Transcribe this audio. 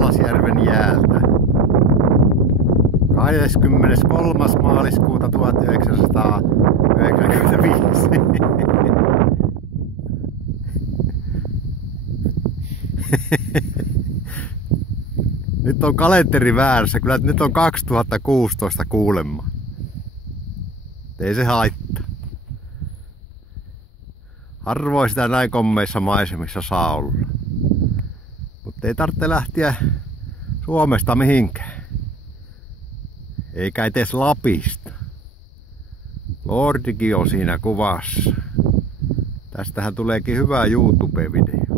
Pallasjärven jäältä. 23. maaliskuuta 1995. Nyt on kalenteri väärässä, kyllä nyt on 2016 kuulemma. Ei se haittaa. Harvoin sitä näin kommeissa maisemissa saa olla. Mutta ei tarvitse lähteä Suomesta mihinkään. Eikä edes Lapista. Lordikin on siinä kuvassa. Tästähän tuleekin hyvä YouTube-video.